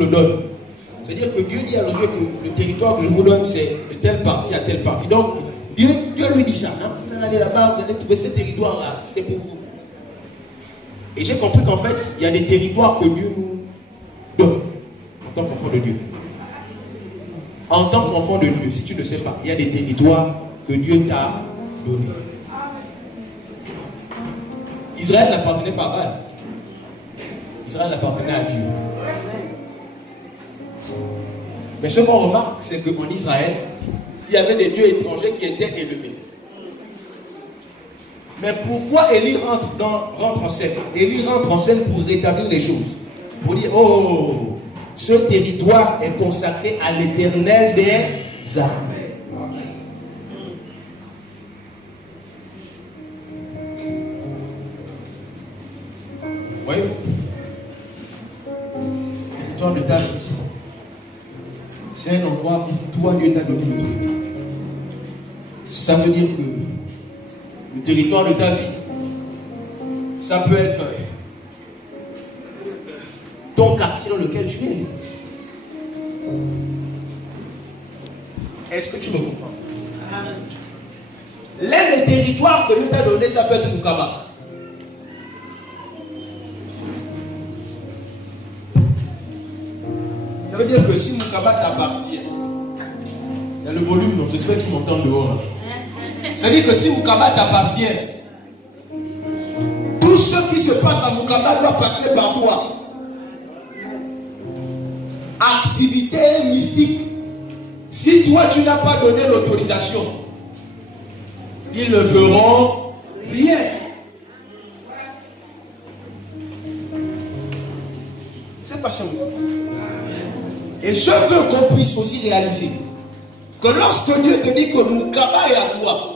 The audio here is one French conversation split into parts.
le donne. C'est-à-dire que Dieu dit à Josué que le territoire que je vous donne, c'est de telle partie à telle partie. Donc, Dieu lui dit ça. Hein? Vous allez là-bas, vous allez trouver ce territoire-là, c'est pour vous. Et j'ai compris qu'en fait, il y a des territoires que Dieu nous donne en tant qu'enfant de Dieu. En tant qu'enfant de Dieu, si tu ne sais pas, il y a des territoires que Dieu t'a donnés. Israël n'appartenait pas à Baal. Israël appartenait à Dieu. Mais ce qu'on remarque, c'est qu'en Israël, il y avait des dieux étrangers qui étaient élevés. Mais pourquoi Élie rentre en scène? Élie rentre en scène pour rétablir les choses. Pour dire, oh, ce territoire est consacré à l'Éternel des armées. Vous voyez? Territoire de David. C'est un endroit où toi, Dieu t'a donné l'autorité. Ça veut dire que le territoire de ta vie, ça peut être ton quartier dans lequel tu es. Est-ce que tu me comprends? L'un des territoires que Dieu t'a donné, ça peut être Moukaba. Ça veut dire que si Moukaba t'appartient, il y a le volume, donc j'espère qu'ils m'entendent dehors là. Ça veut dire que si Moukaba t'appartient, tout ce qui se passe à Moukaba doit passer par toi. Activité mystique. Si toi tu n'as pas donné l'autorisation, ils ne feront rien. C'est pas chez vous. Et je veux qu'on puisse aussi réaliser que lorsque Dieu te dit que Moukaba est à toi,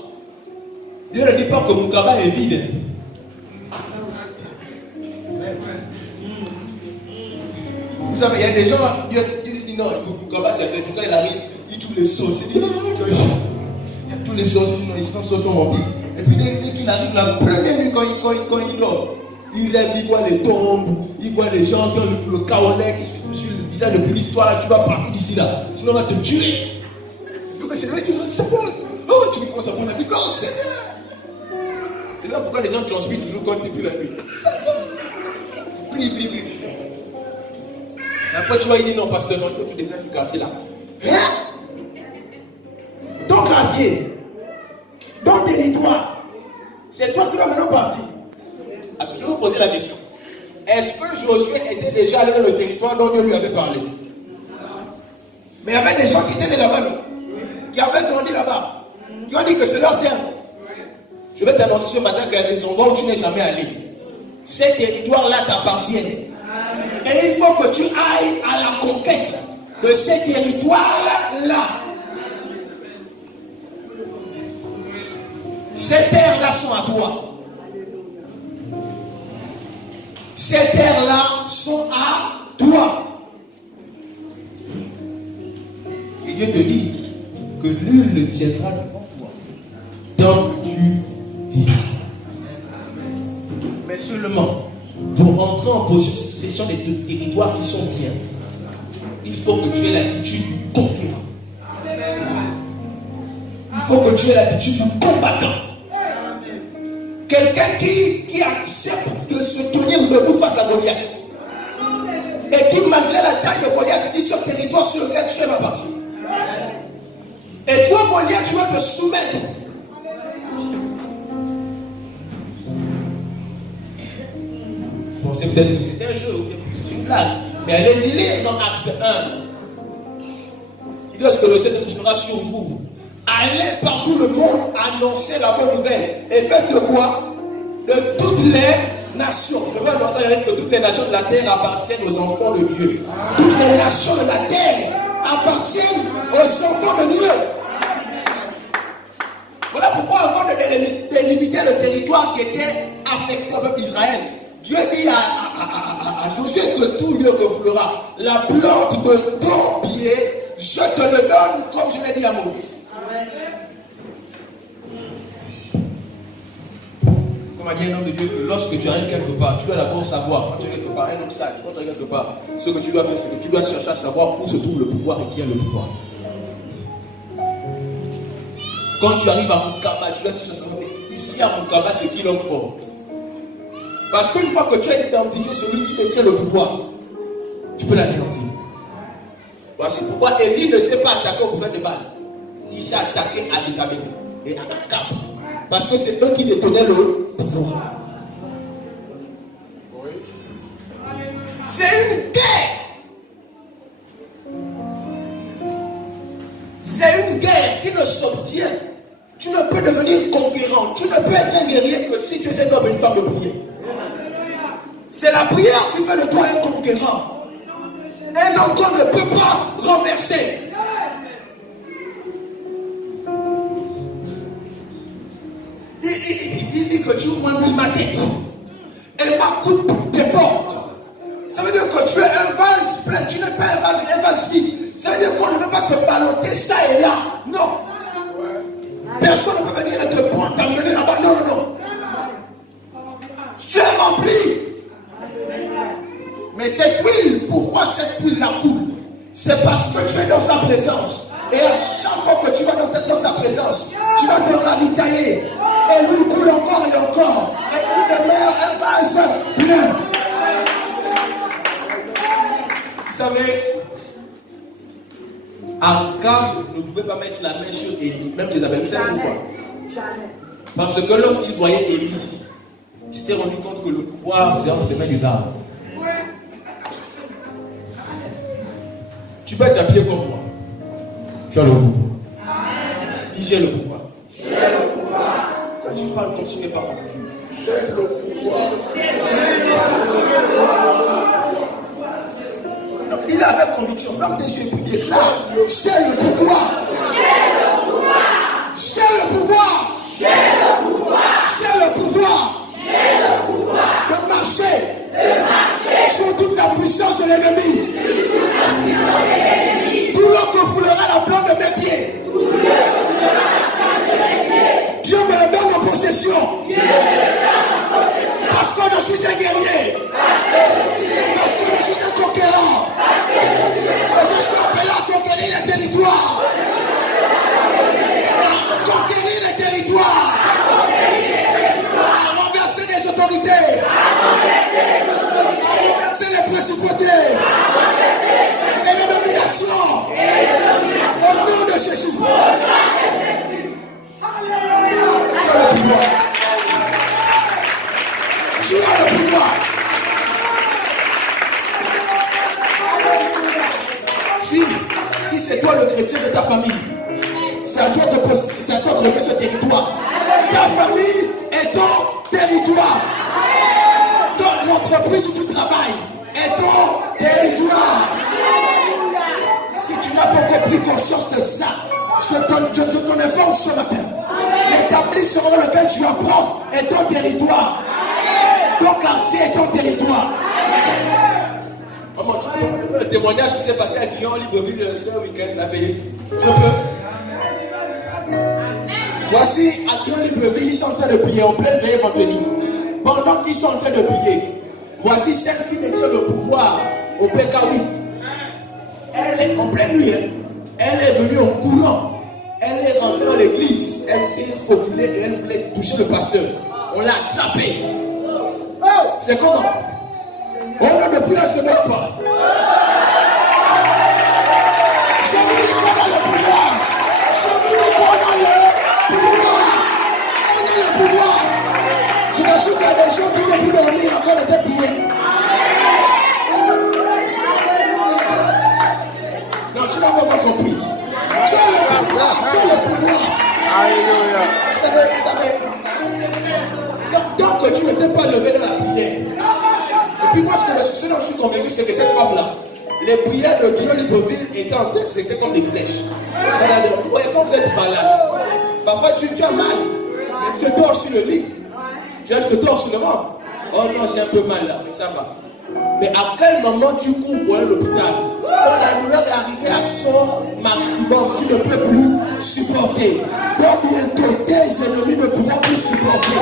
Dieu ne dit pas que Moukaba est vide. Vous savez, il y a des gens, Dieu dit non, Moukaba c'est à toi. Quand il arrive, il trouve les sauces. Il dit non, il y a tous les sauces, ils sont sautés en vie. Et puis dès qu'il arrive, la première nuit quand il dort, il lève, il voit les tombes, il voit les gens qui ont le caolet qui sur le visage depuis l'histoire. Tu vas partir d'ici là, sinon on va te tuer. Donc c'est vrai qu'il va savoir. Oh, tu dis comment ça prend la vie? Oh Seigneur! Et là, pourquoi les gens transmettent toujours quand tu pries la nuit? Prie. Après, tu vois, il dit non, pasteur, non, il faut que tu déplaces du quartier là. Hein? Ton quartier, ton territoire, c'est toi qui dois maintenant partir. Alors, je vais vous poser la question. Est-ce que Josué était déjà allé dans le territoire dont Dieu lui avait parlé? Mais il y avait des gens qui étaient nés là-bas, non? Qui avaient grandi là-bas, qui ont dit que c'est leur terre. Je vais t'annoncer ce matin qu'il y a des endroits où tu n'es jamais allé. Ces territoires-là t'appartiennent. Et il faut que tu ailles à la conquête de ces territoires-là. Ces terres-là sont à toi. Ces terres-là sont à toi. Et Dieu te dit que nul ne tiendra devant toi tant que tu vivras. Mais seulement pour entrer en possession des territoires qui sont tiens, il faut que tu aies l'attitude du conquérant. Il faut que tu aies l'attitude du combattant. Quelqu'un qui accepte de se tenir debout face à Goliath. Et qui, malgré la taille de Goliath, dit ce territoire sur lequel tu es ma partie. Et toi, Goliath, tu vas te soumettre. Bon, c'est peut-être que c'est un jeu ou bien c'est une blague. Mais allez-y lire dans Acte 1. Il dit que le Seigneur sera sur vous. Allez par tout le monde annoncer la bonne nouvelle. Et faites de quoi? De toutes les nations. Je veux annoncer que toutes les nations de la terre appartiennent aux enfants de Dieu. Toutes les nations de la terre appartiennent aux enfants de Dieu. Voilà pourquoi avant de délimiter le territoire qui était affecté au peuple d'Israël, Dieu dit à Josué que tout lieu que fleura la plante de ton pied, je te le donne comme je l'ai dit à Moïse. Comme a dit un homme de Dieu, que lorsque tu arrives quelque part, tu dois d'abord savoir, quand tu es quelque part, un obstacle, quand tu arrives quelque part, ce que tu dois faire, c'est que tu dois chercher à savoir où se trouve le pouvoir et qui a le pouvoir. Quand tu arrives à Moukaba, tu dois chercher à savoir, ici à Moukaba, c'est qui l'homme fort. Parce qu'une fois que tu as identifié celui qui détient le pouvoir, tu peux l'anéantir. Voici pourquoi Élie ne s'est pas attaqué au prophète de Baal. Il s'est attaqué à Jézabel et à Akab. Parce que c'est eux qui détenaient le pouvoir. C'est une guerre. C'est une guerre qui ne s'obtient. Tu ne peux devenir conquérant. Tu ne peux être un guerrier que si tu es un homme et une femme de prière. C'est la prière qui fait de toi un conquérant. Un homme qu'on ne peut pas renverser. Il dit que tu ouvres ma tête. Et ma coupe déborde. Ça veut dire que tu es un vase plein. Tu n'es pas un vase vide. Ça veut dire qu'on ne peut pas te balloter ça et là. Non. Personne ne peut venir et te prendre, t'emmener là-bas. Non, non, non. Tu es rempli. Mais cette huile, pourquoi cette huile la coule? C'est parce que tu es dans sa présence. Et à chaque fois que tu vas dans sa présence, tu vas te ravitailler. Et l'huile coule encore et encore. Et l'huile demeure un vase plein. Vous savez, Akab ne pouvait pas mettre la main sur Élie, même Jézabel. Vous savez pourquoi? Parce que lorsqu'il voyait Élie, il s'était rendu compte que le pouvoir, c'est entre les mains du gars. Tu peux être à pied comme moi. Tu as le pouvoir. Dis j'ai le pouvoir. J'ai le pouvoir. Quand tu parles comme si tu n'es pas convaincu. J'ai le pouvoir. Non, il avait conviction. Ferme tes yeux et puis déclare. J'ai le pouvoir. J'ai le pouvoir. J'ai le pouvoir. J'ai le pouvoir. J'ai le pouvoir. J'ai le pouvoir. De marcher. De marcher. Sur toute la puissance de l'ennemi. Sur toute la puissance de l'ennemi. Tout l'eau que foulera la plante de mes pieds. Tout l'eau que foulera la plante de mes pieds. Dieu me le donne en possession. Dieu me le donne en possession. Parce que je suis un guerrier. Parce que je suis un conquérant. Je suis appelé à conquérir les territoires. À conquérir les territoires. À renverser les autorités. À renverser les principautés. Et les dominations. Au nom de Jésus. Alléluia. Tu as le pouvoir. Tu as le pouvoir. Si c'est toi le chrétien de ta famille, c'est à toi de lever ce territoire. Ta famille est ton territoire. L'entreprise où tu travailles est ton territoire. Si tu n'as pas encore pris conscience de ça, je t'en informe ce matin. L'établissement dans lequel tu apprends est ton territoire. Ton quartier est ton territoire. Comment tu peux le témoignage qui s'est passé à Guillaume Libreville ce week-end à payer? Je peux. Voici à Guillaume Libreville, ils sont en train de prier en pleine veille vendredi. Pendant qu'ils sont en train de prier, voici celle qui détient le pouvoir au PK8. Elle est en pleine nuit. Elle est venue en courant. Elle est rentrée dans l'église. Elle s'est faufilée et elle voulait toucher le pasteur. On l'a attrapée. C'est comment? On ne plus là, je ne meurs pas. Je vous dis qu'on a le pouvoir. Je vous dis qu'on a le pouvoir. On a le pouvoir. Je me souviens qu'il y a des gens qui ne peuvent plus dormir encore de te prier. Non, tu n'as pas compris. Tu as le pouvoir. Tu as le pouvoir. Alléluia. Vous savez. Donc tu ne t'es pas levé dans la prière. Et puis moi, ce dont je suis convaincu, c'est que cette femme-là, les prières de Guillaume Libreville étaient en tête, c'était comme des flèches. Vous voyez, quand vous êtes malade, parfois tu as mal, mais tu te dors sur le lit. Tu te dors sur le ventre. Oh non, j'ai un peu mal là, mais ça va. Mais à quel moment tu cours pour aller à l'hôpital? Quand la douleur est arrivée à son maximum, tu ne peux plus supporter. Donc bientôt, tes ennemis ne pourront plus supporter.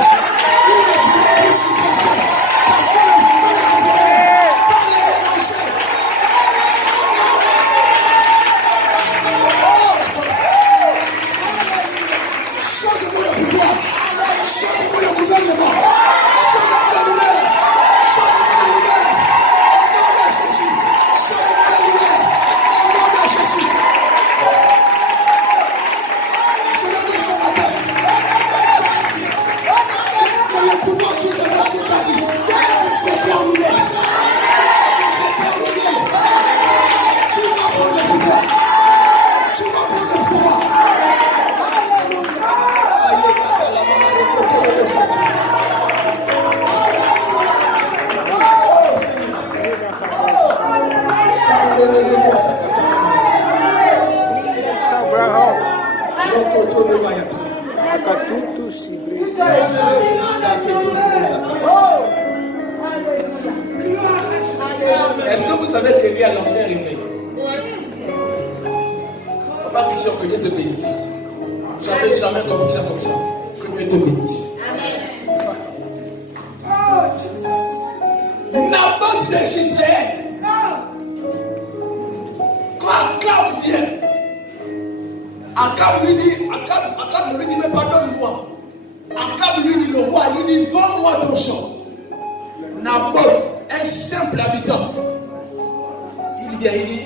Est-ce que vous savez que lui a lancé un réveil? Papa Christian, que Dieu te bénisse. Jamais comme ça. Que Dieu te bénisse. Naboth de Gisraël. Quand Akab vient, Akab lui dit, mais pardonne-moi. Akab lui dit, le roi, lui dit, vends-moi ton champ. Naboth, un simple habitant, il dit,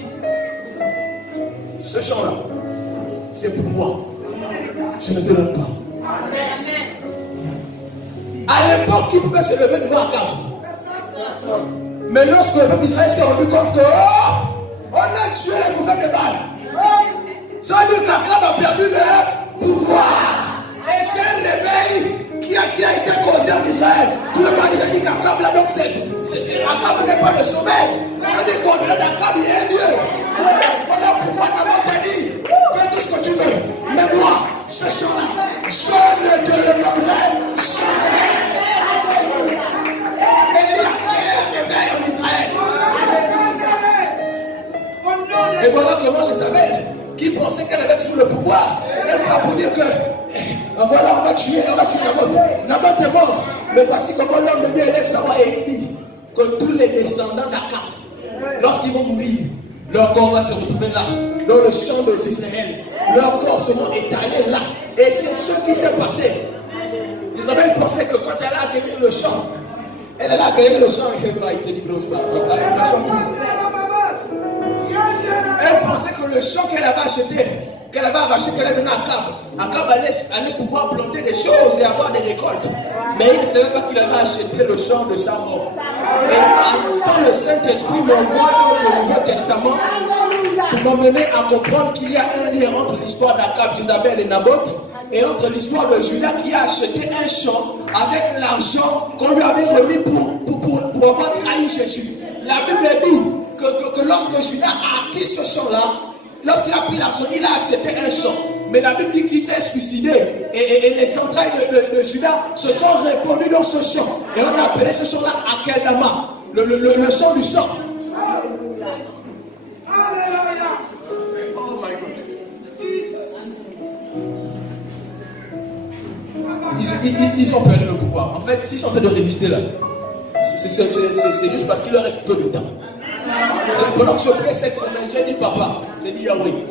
ce champ-là, c'est pour moi. Je ne te donne pas. À l'époque, qui pouvait se lever devant Akab. Mais lorsque le peuple d'Israël s'est rendu compte que on a tué les prophètes de Baal, ça veut dire qu'Akab a perdu le pouvoir. Et c'est un réveil qui a été causé en Israël. Tout le monde dit qu'Akab là, donc c'est Akab n'est pas le sommeil. Ça veut dire qu'au-delà d'Akab, il y a un Dieu. Voilà pourquoi Naboth t'a dit, fais tout ce que tu veux. Mais moi, ce champ-là, je ne te le donnerai jamais. En Israël. Et voilà comment Jézabel, qui pensait qu'elle avait tout le pouvoir, elle va pour dire que voilà, on va tuer Naboth. Naboth est mort. Mais voici comment l'homme de Dieu élève sa voix et il dit que tous les descendants d'Akab, lorsqu'ils vont mourir, leur corps va se retrouver là, dans le champ de Israël. Leurs corps seront étalés là. Et c'est ce qui s'est passé. Jézabel pensait que quand elle a acquis le champ, elle a accueilli le champ et elle va être libre ça. Elle pensait que le champ qu'elle avait acheté, qu'elle avait arraché, qu'elle avait donné à Akab allait pouvoir planter des choses et avoir des récoltes. Mais il ne savait pas qu'il avait acheté le champ de sa mort. Et quand le Saint-Esprit m'envoie dans le Nouveau Testament pour m'amener à comprendre qu'il y a un lien entre l'histoire d'Akab, Jézabel et Naboth, et entre l'histoire de Judas qui a acheté un champ avec l'argent qu'on lui avait remis pour avoir trahi Jésus. La Bible dit que lorsque Judas a acquis ce champ-là, lorsqu'il a pris l'argent, il a acheté un champ. Mais la Bible dit qu'il s'est suicidé et les entrailles de Judas se sont répandues dans ce champ. Et on a appelé ce champ-là Akeldama, le champ du sang. Ils ont perdu le pouvoir. En fait, s'ils sont en train de résister là, c'est juste parce qu'il leur reste peu de temps. Pendant que je prie cette semaine, j'ai dit papa, j'ai dit Yahweh,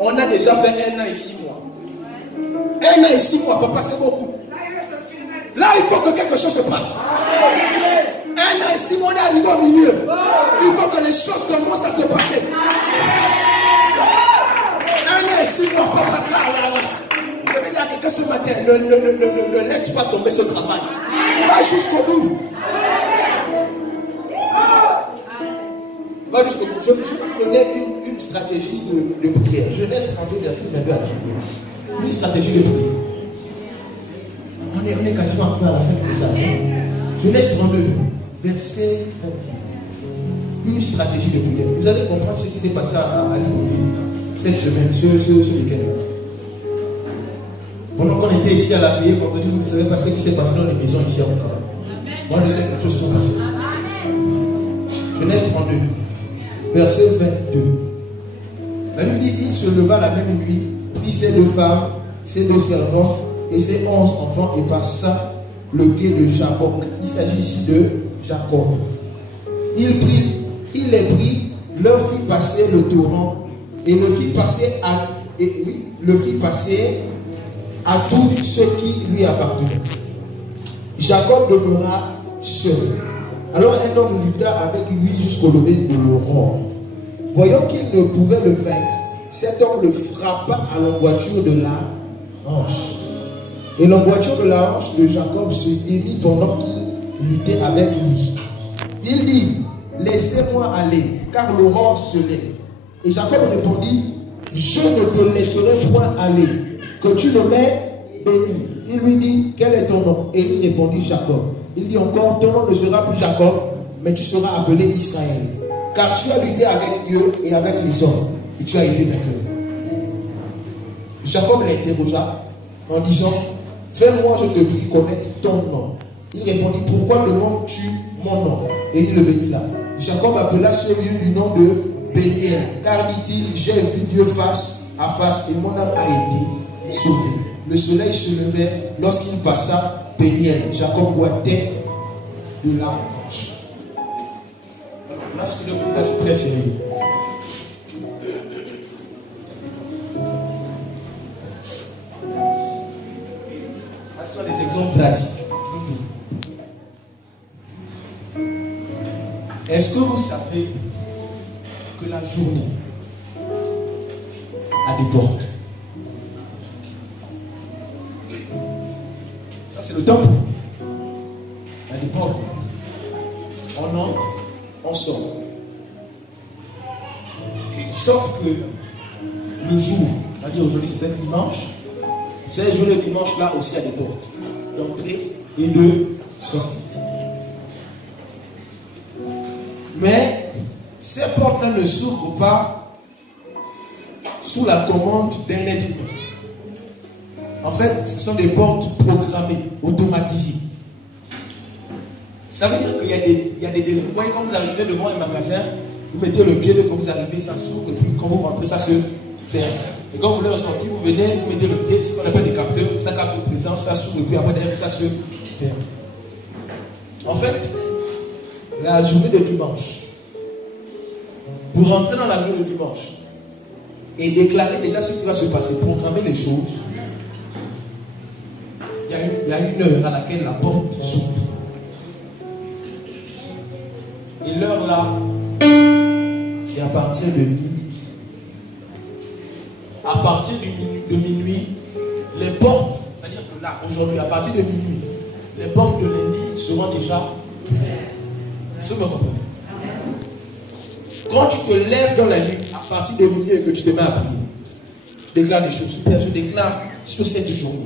on a déjà fait 1 an et 6 mois. 1 an et 6 mois, papa, c'est beaucoup. Là, il faut que quelque chose se passe. 1 an et 6 mois, on est arrivé au milieu. Il faut que les choses commencent à se passer. 1 an et 6 mois, papa, là. Je vais dire à quelqu'un ce matin, ne laisse pas tomber ce travail. Va jusqu'au bout. Va jusqu'au bout. Je vais vous donner une stratégie de prière. Genèse 32, verset 22 à 31. Une stratégie de prière. On est quasiment à la fin du message. Genèse 32, verset 22. Une stratégie de prière. Vous allez comprendre ce qui s'est passé à Libreville cette semaine, ce week-end. Pendant qu'on était ici à la veillée, vous ne savez pas ce qui s'est passé dans les maisons ici à Okara. Moi, je sais que les choses sont passées. Genèse 32, verset 22. La Bible dit, il se leva la même nuit, prit ses 2 femmes, ses 2 servantes et ses 11 enfants et passa le quai de Jabbok. Il s'agit ici de Jacob. Il les prit, leur fit passer le torrent et le fit passer à tout ce qui lui appartenait. Jacob demeura seul. Alors un homme lutta avec lui jusqu'au lever de l'aurore. Voyant qu'il ne pouvait le vaincre, cet homme le frappa à l'emboîture de la hanche. Et l'emboîture de la hanche de Jacob se délit pendant qu'il luttait avec lui. Il dit, laissez-moi aller, car l'aurore se lève. Et Jacob répondit, je ne te laisserai point aller, que tu le mets béni. Il lui dit, quel est ton nom? Et il répondit, Jacob. Il dit encore, ton nom ne sera plus Jacob, mais tu seras appelé Israël. car tu as lutté avec Dieu et avec les hommes, et tu as été vainqueur. Jacob l'interrogea en disant, fais-moi, je te prie, connaître ton nom. Il répondit, pourquoi demandes-tu mon nom? Et il le bénit là. Jacob appela ce lieu du nom de Béniel, car dit-il, j'ai vu Dieu face à face et mon âme a été sauvée. Le soleil se levait lorsqu'il passa Béniel. Jacob boitait de la manche. Là, c'est très sérieux. Ce sont des exemples pratiques. Est-ce que vous savez que la journée a des portes? Ça, c'est le temple. Il y a des portes. On entre, on sort. Sauf que le jour, c'est-à-dire aujourd'hui, c'est peut-être dimanche, c'est le jour de dimanche là aussi, il y a des portes d'entrée et de sortie. Mais ces portes-là ne s'ouvrent pas sous la commande d'un être humain. En fait, ce sont des portes programmées, automatisées. Ça veut dire qu'il y a des défauts. Vous voyez, quand vous arrivez devant un magasin, vous mettez le pied, quand vous arrivez, ça s'ouvre, et puis quand vous rentrez, ça se ferme. Et quand vous voulez ressortir, vous venez, vous mettez le pied, ce qu'on appelle des capteurs, ça capte le présent, ça s'ouvre, et puis après, derrière, ça se ferme. En fait, la journée de dimanche, pour rentrer dans la journée de dimanche et déclarer déjà ce qui va se passer, programmer les choses, il y a une heure à laquelle la porte s'ouvre. Et l'heure là, c'est à partir de minuit. À partir de minuit, les portes, c'est-à-dire que là, aujourd'hui, à partir de minuit, les portes de lundi seront déjà ouvertes. Est-ce que vous comprenez? Quand tu te lèves dans la nuit, à partir de minuit et que tu te mets à prier, tu déclares des choses. Père, je déclare sur cette journée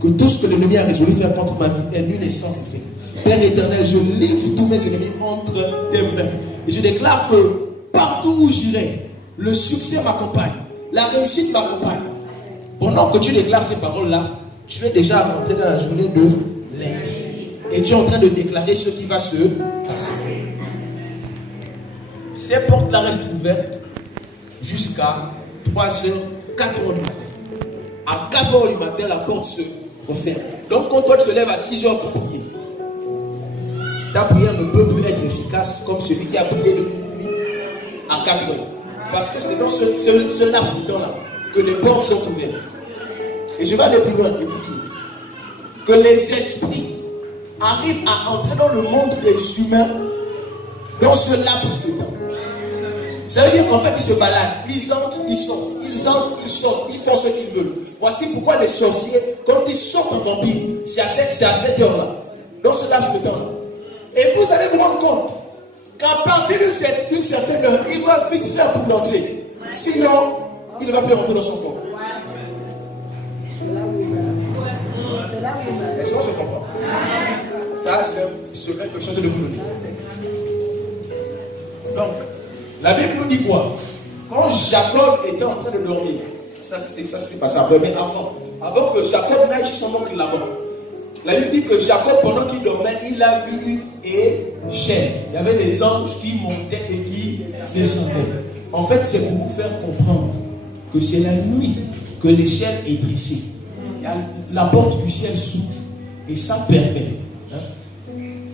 que tout ce que l'ennemi a résolu faire contre ma vie est nul et sans effet. Père éternel, je livre tous mes ennemis entre tes mains. Et je déclare que partout où j'irai, le succès m'accompagne, la réussite m'accompagne. Pendant que tu déclares ces paroles-là, tu es déjà rentré dans la journée de lundi. Et tu es en train de déclarer ce qui va se passer. Ces portes-là restent ouvertes jusqu'à 3h, 4h du matin. À 4h du matin, la porte se referme. Donc quand toi tu te lèves à 6h pour prier, ta prière ne peut plus être efficace comme celui qui a prié de minuit à 4h. Parce que c'est dans ce laps de temps-là que les portes sont ouvertes. Et je vais aller plus loin et vous dire que les esprits arrivent à entrer dans le monde des humains dans ce laps de temps. Ça veut dire qu'en fait, ils se baladent, ils entrent, ils sortent, ils entrent, ils sortent, ils font ce qu'ils veulent. Voici pourquoi les sorciers, quand ils sortent en vampire, c'est à cette heure-là, dans ce laps de temps-là. Et vous allez vous rendre compte qu'à partir d'une certaine heure, il va vite faire pour l'entrée. Sinon, il ne va plus rentrer dans son corps. Est-ce qu'on se comprend? Ça, c'est quelque chose de vous donner. Donc, la Bible nous dit quoi? Quand Jacob était en train de dormir, ça s'est passé après, mais avant que Jacob n'aille chez son oncle là-bas, la Bible dit que Jacob, pendant qu'il dormait, il a vu une échelle. Il y avait des anges qui montaient et qui descendaient. En fait, c'est pour vous faire comprendre que c'est la nuit que l'échelle est dressée. La porte du ciel s'ouvre et ça permet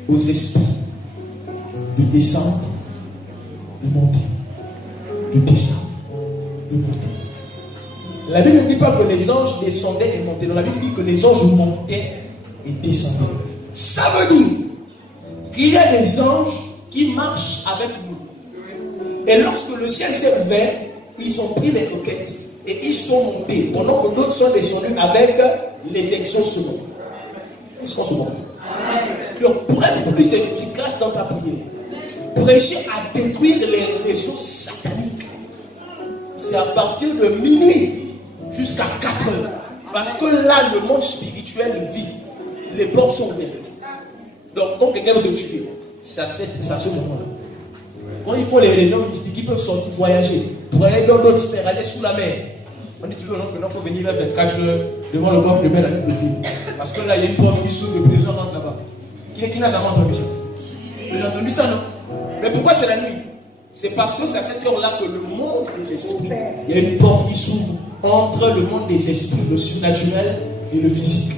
aux esprits de descendre, de monter, de descendre, de monter. La Bible ne dit pas que les anges descendaient et montaient. La Bible dit que les anges montaient et descendaient. Ça veut dire qu'il y a des anges qui marchent avec nous. Et lorsque le ciel s'est ouvert, ils ont pris les roquettes et ils sont montés, pendant que d'autres sont descendus avec les exaucements. Est-ce qu'on se montre? Donc, pour être plus efficace dans ta prière, pour réussir à détruire les réseaux sataniques, c'est à partir de minuit jusqu'à 4 heures. Parce que là, le monde spirituel vit. Les portes sont ouvertes. Donc, quand quelqu'un veut te tuer, c'est à ce moment-là. Quand ils font les noms mystiques, ils peuvent sortir voyager. Pour aller dans d'autres sphères, aller sous la mer. On dit toujours non, que non, il faut venir vers 24 heures devant le golfe de mer à l'île de ville. Parce que là, il y a une porte qui s'ouvre et les gens rentrent là-bas. Qui n'a jamais entendu ça? Vous avez entendu ça, non? Mais pourquoi c'est la nuit? C'est parce que c'est à cette heure-là que le monde des esprits, il y a une porte qui s'ouvre entre le monde des esprits, le surnaturel et le physique.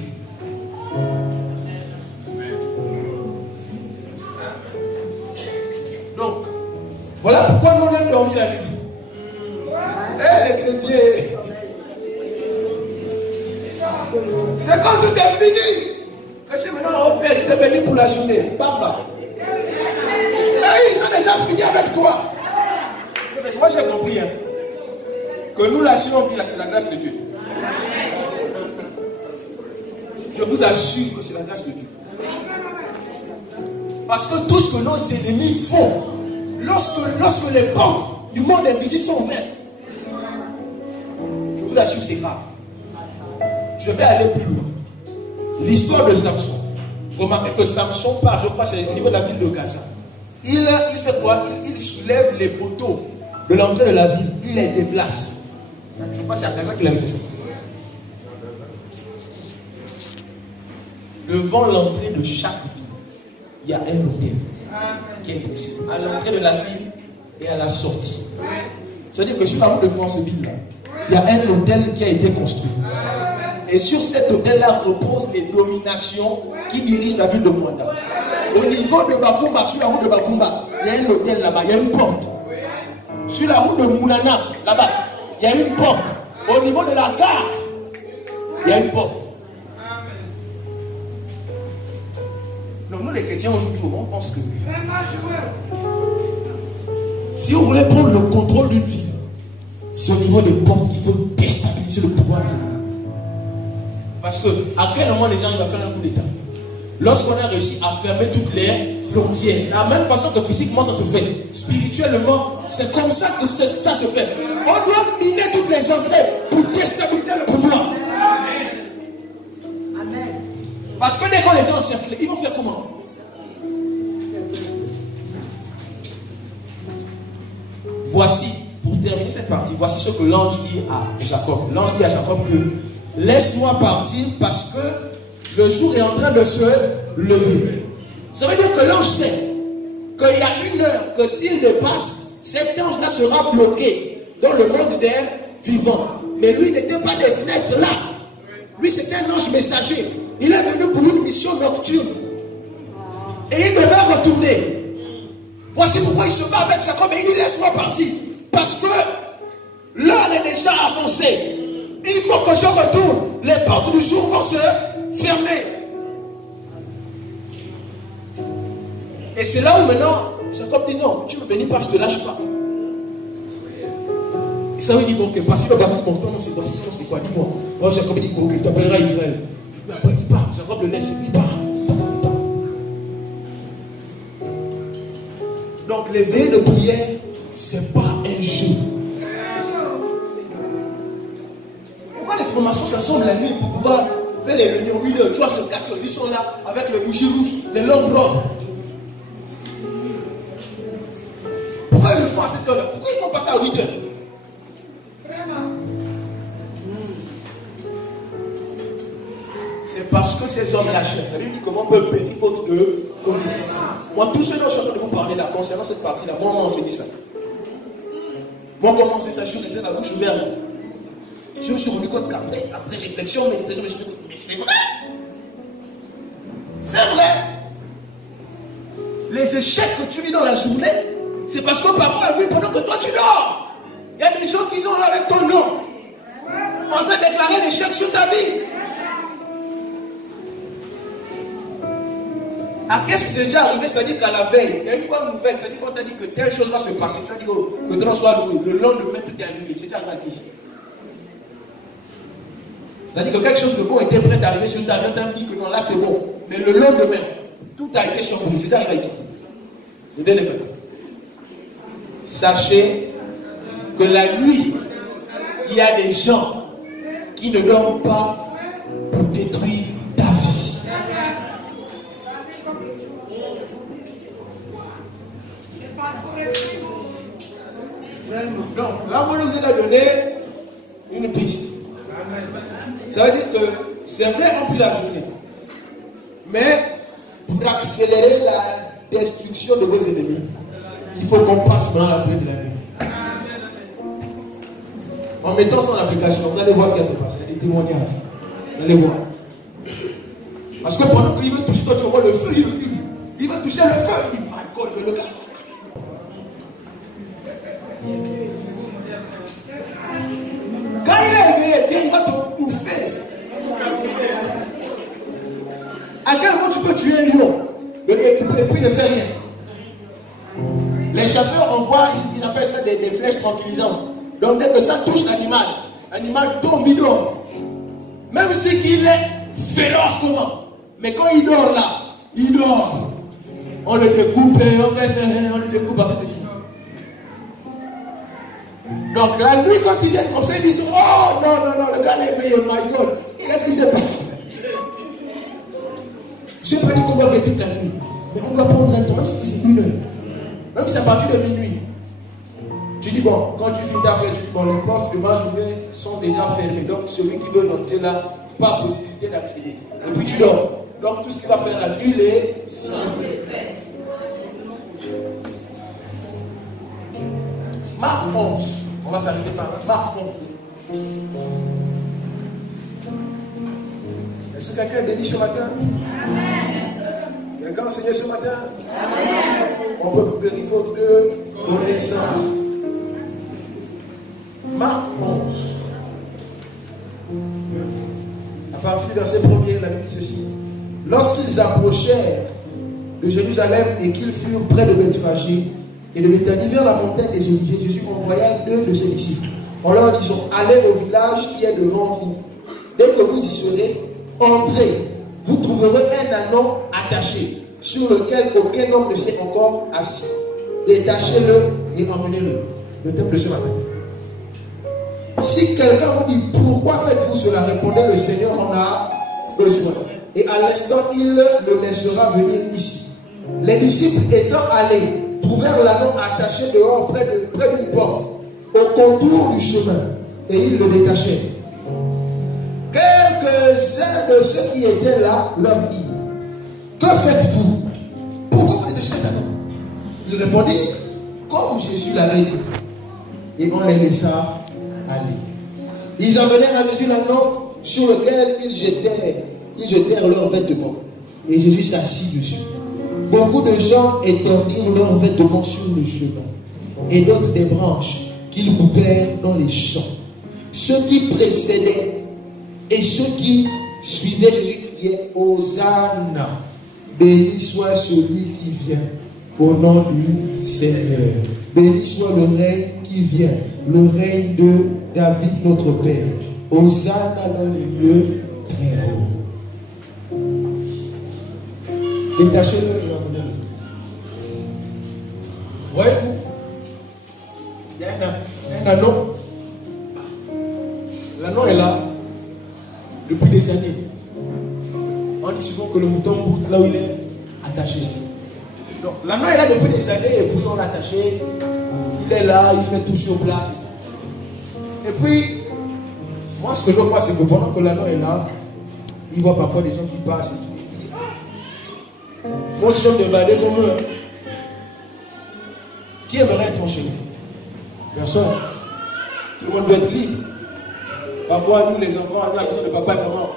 Donc, voilà pourquoi nous on aime dormir la nuit. Eh les chrétiens, c'est quand tout est fini. Parce que maintenant, mon père, il est venu pour la journée. Papa. Et ils ont déjà fini avec toi. Moi, j'ai compris. Hein, que nous, là, si on vit là, c'est la grâce de Dieu. Je vous assure que c'est la grâce de Dieu. Parce que tout ce que nos ennemis font, lorsque les portes du monde invisible sont ouvertes, je vous assure que c'est grave. Je vais aller plus loin. L'histoire de Samson. Remarquez que Samson part, je crois, c'est au niveau de la ville de Gaza. Il fait quoi? Il soulève les poteaux de l'entrée de la ville. Il les déplace. Je crois que c'est à Gaza qu'il avait fait ça. Devant l'entrée de chaque ville, il y a un hôtel qui est dressé. À l'entrée de la ville et à la sortie. C'est-à-dire que sur la route de France-Ville, il y a un hôtel qui a été construit. Et sur cet hôtel-là reposent les dominations qui dirigent la ville de Rwanda. Au niveau de Bakumba, sur la route de Bakumba, il y a un hôtel là-bas, il y a une porte. Sur la route de Moulana, là-bas, il y a une porte. Au niveau de la gare, il y a une porte. Donc nous les chrétiens aujourd'hui, on pense que si on voulait prendre le contrôle d'une ville, c'est au niveau des portes qu'il faut déstabiliser le pouvoir des ennemis. Parce que à quel moment les gens vont faire un coup d'état? Lorsqu'on a réussi à fermer toutes les frontières, de la même façon que physiquement ça se fait, spirituellement, c'est comme ça que ça se fait. On doit miner toutes les entrées pour déstabiliser le pouvoir. Amen. Parce que dès qu'on les a encerclés, ils vont faire comment? Voici, pour terminer cette partie, voici ce que l'ange dit à Jacob. L'ange dit à Jacob que laisse-moi partir parce que le jour est en train de se lever. Ça veut dire que l'ange sait qu'il y a une heure que s'il dépasse, cet ange-là sera bloqué dans le monde des vivants. Mais lui n'était pas destiné à être là. Lui c'était un ange messager. Il est venu pour une mission nocturne. Et il devait retourner. Voici pourquoi il se bat avec Jacob et il dit laisse-moi partir. Parce que l'heure est déjà avancée. Il faut que je retourne. Les portes du jour vont se fermer. Et c'est là où maintenant, Jacob dit non, tu me bénis pas, je ne te lâche pas. Et ça veut dire donc, parce que ton nom c'est quoi? Dis-moi. Oh, Jacob dit qu'il t'appellera Israël. Puis après il part, Jacob le laisse, il part. Donc les veillées de prière, c'est pas un jeu. Pourquoi les formations s'assemblent la nuit pour pouvoir faire les réunions 1 heure, 3 sur 4 heures? Ils sont là avec les bougies rouges, les longues robes. Pourquoi ils le font à cette heure-là? Pourquoi ils font passer à 8 heures? C'est parce que ces hommes-là cherchent. Ça lui dit comment on peut bénir autre que connaissance. Moi, tous ceux dont je suis en train de vous parler là, concernant cette partie-là, moi, on m'a enseigné ça. Moi, comment c'est ça? Je suis resté la bouche ouverte. Et je me suis rendu compte qu'après réflexion, méditation, je me suis dit, mais c'est vrai! C'est vrai! Les échecs que tu vis dans la journée, c'est parce que parfois, oui, pendant que toi tu dors, il y a des gens qui sont là avec ton nom, en train de déclarer l'échec sur ta vie. Ah, qu'est-ce qui s'est déjà arrivé? C'est-à-dire qu'à la veille, il y a une bonne nouvelle, c'est-à-dire qu'on t'a dit que telle chose va se passer, tu as dit que le temps soit loué, le lendemain tout est annulé, c'est déjà arrivé ici. C'est-à-dire que quelque chose de bon était prêt d'arriver sur ta vie, on t'a dit que non, là c'est bon, mais le lendemain, tout a été chamboulé, c'est déjà arrivé ici. Le délai. Sachez que la nuit, il y a des gens qui ne dorment pas pour détruire ta vie. Là, moi, je vous ai donné une piste. Ça veut dire que c'est vrai, on prie la journée. Mais pour accélérer la destruction de vos ennemis, il faut qu'on passe dans la pluie de la nuit. En mettant ça en application, vous allez voir ce qui va se passer. Il y a des témoignages. Vous allez voir. Parce que pendant qu'il veut toucher toi, tu vois le feu, il recule. Il va toucher le feu, il dit, my God, mais le gars. Quand il est réveillé, il va te bouffer. À quel moment tu peux tuer un lion et puis il ne fait rien? Les chasseurs envoient, ils appellent ça des flèches tranquillisantes. Donc dès que ça touche l'animal tombe, il dort. Même si qu'il est féroce comment. Mais quand il dort là, il dort. On le découpe, on le découpe avec des filles. Donc la nuit quand ils viennent comme ça, ils disent, oh non, le gars est éveillé, my God. Qu'est-ce qui s'est passé? Je n'ai pas dit qu'on doit faire toute la nuit. Mais on doit prendre un temps, même si c'est 1 heure. Même si c'est à partir de minuit. Tu dis, bon, quand tu finis d'après, tu dis, bon, les portes de ma journée sont déjà fermées. Donc, celui qui veut monter là, pas possibilité d'accéder. Et puis tu dors. Donc, tout ce qu'il va faire la nuit, est sans effet. Marc 11. On va s'arrêter par là. Marc 11. Est-ce que quelqu'un est béni ce matin? Quelqu'un a enseigné ce matin? On peut bénir votre connaissance. Marc 11. À partir du verset 1er, la Bible dit ceci. Lorsqu'ils approchèrent de Jérusalem et qu'ils furent près de Bethphagée et de Béthanie vers la montagne des Oliviers, Jésus envoya 2 de ses disciples en leur disant, allez au village qui est devant vous. Dès que vous y serez, entrez. Vous trouverez un ânon attaché, sur lequel aucun homme ne s'est encore assis. Détachez-le et emmenez-le. Le thème de ce matin. Si quelqu'un vous dit, pourquoi faites-vous cela? Répondez, le Seigneur en a besoin. Et à l'instant, il le laissera venir ici. Les disciples étant allés, trouvèrent l'anneau attaché dehors près d'une porte, au contour du chemin, et ils le détachèrent. Quelques-uns de ceux qui étaient là leur dirent, que faites-vous? Pourquoi vous détachez cet anneau? Ils répondirent, comme Jésus l'avait dit. Et on les laissa aller. Ils emmenèrent à Jésus l'anneau sur lequel ils jetèrent leurs vêtements. Et Jésus s'assit dessus. Beaucoup de gens étendirent leurs vêtements sur le chemin, et d'autres des branches qu'ils coupèrent dans les champs. Ceux qui précédaient et ceux qui suivaient Jésus criaient, Hosanna, béni soit celui qui vient au nom du Seigneur. Béni soit le règne qui vient, le règne de David notre Père. Hosanna dans les lieux très hauts. Détachez-le et emmenez-le. Voyez-vous, il y a un anneau. L'anneau est là depuis des années. On dit souvent que le mouton bouge là où il est attaché. Donc l'anneau est là depuis des années et puis on l'a attaché. Il est là, il fait tout sur place. Et puis, moi ce que je vois, c'est que pendant que l'anneau est là, il voit parfois des gens qui passent. Moi aussi, je me demandais comme eux. Qui aimerait être chez nous? Personne. Tout le monde veut être libre. Parfois, nous les enfants, on a besoin de papa et maman.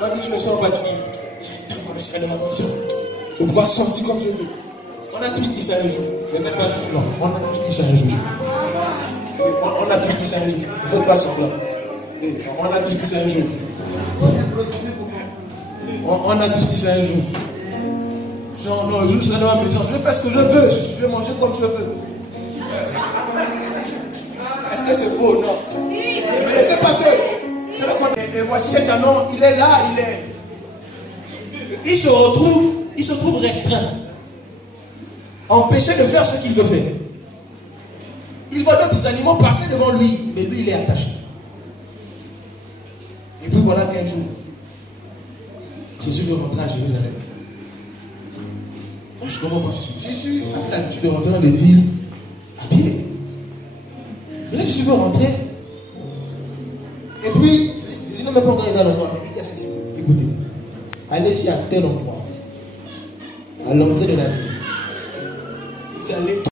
Quand je me sens battu, j'attends que le serai dans ma maison. Je vais pouvoir sortir comme je veux. On a tous dit ça un jour. Ne faites pas semblant. On a tous dit ça un jour. On a tous dit ça un jour. Ne faites pas semblant. On a tous dit ça un jour. On a tous dit ça un jour. Genre, non, je serai dans ma maison. Je vais faire ce que je veux. Je vais manger comme je veux. Est-ce que c'est faux? Non. Mais laissez passer. C'est là qu'on est. Et voici cet anneau. Il est là. Il se retrouve restreint. Empêché de faire ce qu'il veut faire. Il voit d'autres animaux passer devant lui. Mais lui, il est attaché. Et puis voilà qu'un jour, Jésus veut rentrer à Jérusalem. Moi, je comprends pas Jésus. Jésus avait l'habitude de rentrer dans des villes à pied. Mais là, Jésus veut rentrer. Et puis, Jésus n'a même pas entré dans l'endroit. Mais qu'est-ce que c'est? Écoutez, allez chez un tel endroit, à l'entrée de la ville.